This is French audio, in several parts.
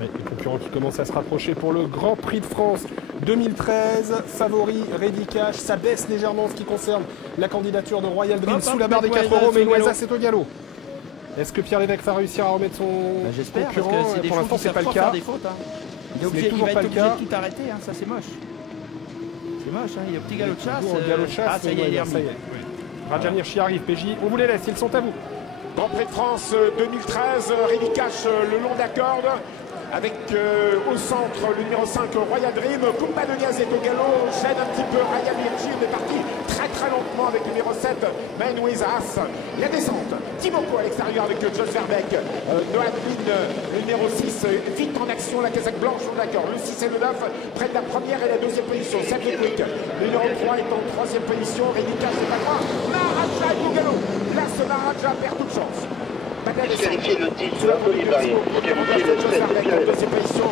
Ouais, les concurrents qui commencent à se rapprocher pour le Grand Prix de France 2013. Favori Ready Cash, ça baisse légèrement en ce qui concerne la candidature de Royal Dream sous la barre des 4 euros, mais Loisa c'est au galop. Est-ce que Pierre Lévesque va réussir à remettre son j'espère, concurrent? parce que c'est des pour chevaux l'instant, qui c'est savent pas le pas cas. faire des fautes. Hein. Il va être obligé de tout arrêter, hein. Ça c'est moche. C'est moche, hein. Il y a un petit galop de chasse. Galop de chasse, ah, ça y est, il est remis. Raja Mirchi arrive, PJ, on vous les laisse, ils sont à vous. Grand Prix de France 2013, Ready Cash le long de la corde. Avec au centre le numéro 5 Royal Dream, Kumba de Niaz est au galop, gêne un petit peu Raya Mirchi, on est parti très lentement avec le numéro 7 Man With As. La descente, Timoko à l'extérieur avec Jos Verbeek, Noah Green, le numéro 6 vite en action, la casaque blanche on est d'accord, le 6 et le 9 prennent la première et la deuxième position, Sammy Quick, le numéro 3 est en troisième position, Ready Cash c'est pas loin, Maharaja est au galop, là ce Maharaja perd toute chance. Vérifiez le titre de la Polyvarie. Vérifiez le trait de Pierre Lévesque. Deuxième position,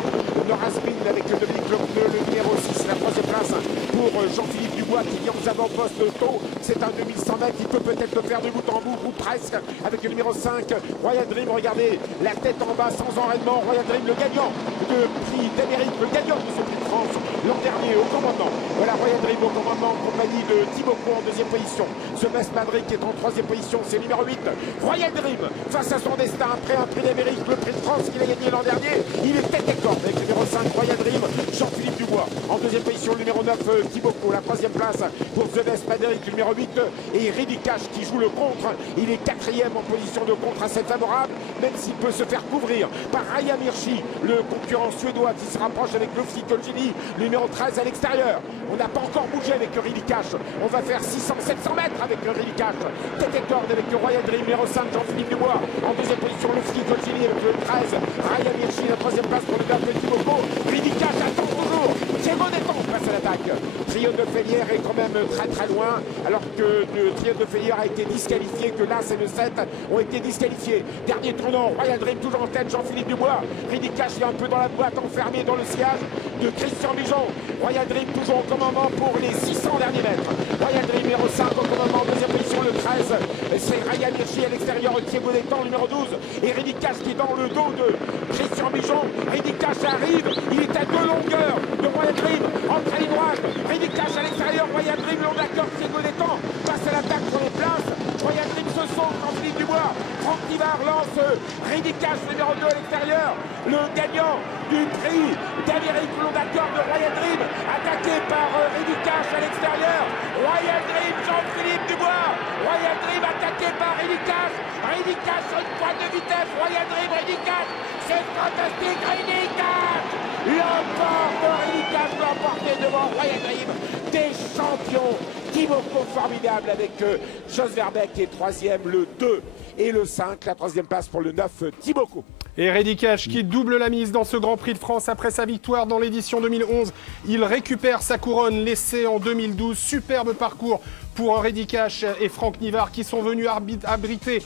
Nora Spin avec Dominique Lecneux, le numéro 6, la troisième place pour Jean-Philippe Dubois qui vient aux avant-postes tôt. C'est un 2100 mètres qui peut peut-être le faire de bout en bout ou presque avec le numéro 5, Royal Dream. Regardez, la tête en bas sans enraînement. Royal Dream, le gagnant de prix d'Amérique, le gagnant de ce prix de France l'an dernier au commandement. Voilà Royal Dream au commandement en compagnie de Timoko en deuxième position. Ce Best Madrid qui est en troisième position, c'est numéro 8. Royal Dream face à son destin après un prix d'Amérique, le prix de France qu'il a gagné l'an dernier. Il est tête et corde avec le numéro 5 Royal Dream, Jean-Philippe Dubois. En deuxième position, le numéro 9 Timoko. La troisième place pour The Best Madrid, le numéro 8 et Ready Cash qui joue le contre. Il est quatrième en position de contre assez favorable, même s'il peut se faire couvrir par Raya Mirchi, le concurrent suédois qui se rapproche avec Lofti Colgini, le numéro 13 à l'extérieur. On n'a pas encore bougé avec le Ready Cash. On va faire 600-700 mètres avec le Ready Cash. Tête et corde avec le Royal Dream, numéro 5 Jean-Philippe Dubois. En deuxième position, Lofti Colgini avec le 13 Raya Mirchi. La troisième place pour le gars de Timoko. Ready Cash attend toujours. Thiago Détente passe à l'attaque. Trio de Félière est quand même très loin, alors que le Trio de Félière a été disqualifié, que l'As et le 7 ont été disqualifiés. Dernier tournant, Royal Dream toujours en tête, Jean-Philippe Dubois. Ready Cash est un peu dans la boîte, enfermé dans le sillage de Christian Bijon. Royal Dream toujours au commandement pour les 600 derniers mètres. Royal Dream numéro 5 au commandement, deuxième position le 13. C'est Raya Mirchi à l'extérieur, Thiago Détente numéro 12. Et Ready Cash qui est dans le dos de Christian Bijon. Ready Cash arrive, il est à deux longueurs de Royal Dream, entre les droite. Ready Cash à l'extérieur, Royal Dream long d'accord, Thiago Détente passe à l'attaque pour les places. Royal Dream se sauve, Jean-Philippe Dubois. Franck Tivard lance Ready Cash numéro 2 à l'extérieur. Le gagnant du prix d'Amérique long d'accord de Royal Dream, attaqué par Ready Cash à l'extérieur. Royal Dream, Jean-Philippe Dubois. Royal Dream attaqué par Ready Cash. Ready Cash sur une pointe de vitesse. Royal Dream, Ready Cash. C'est fantastique, Ready Cash. L'emporte de Ready Cash, l'emporter devant Royal Dream. Des champions. Timoko formidable avec Jos Verbeek qui est troisième, le 2 et le 5. La troisième place pour le 9, Timoko. Et Ready Cash qui double la mise dans ce Grand Prix de France après sa victoire dans l'édition 2011. Il récupère sa couronne laissée en 2012. Superbe parcours pour Ready Cash et Franck Nivard qui sont venus abriter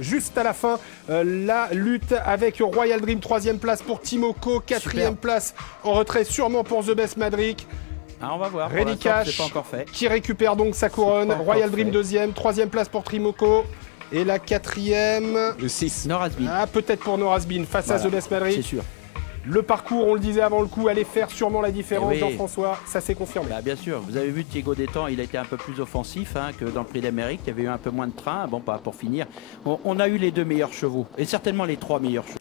juste à la fin la lutte avec Royal Dream. Troisième place pour Timoko, quatrième place en retrait sûrement pour The Best Madrid. Ah, on va voir. Ready Cash pas encore fait. qui récupère donc sa couronne. Royal Dream deuxième, troisième place pour Timoko. Et la quatrième, le 6. Norazbin. Ah, peut-être pour Norazbin face Voilà, à The Best Madrid. c'est sûr. Le parcours, on le disait avant le coup, allait faire sûrement la différence. Oui. Jean-François, ça s'est confirmé. Bah, bien sûr, vous avez vu Thiago Détente, il a été un peu plus offensif que dans le prix d'Amérique. Il y avait eu un peu moins de train. Bon, pas pour finir. On a eu les deux meilleurs chevaux et certainement les trois meilleurs chevaux.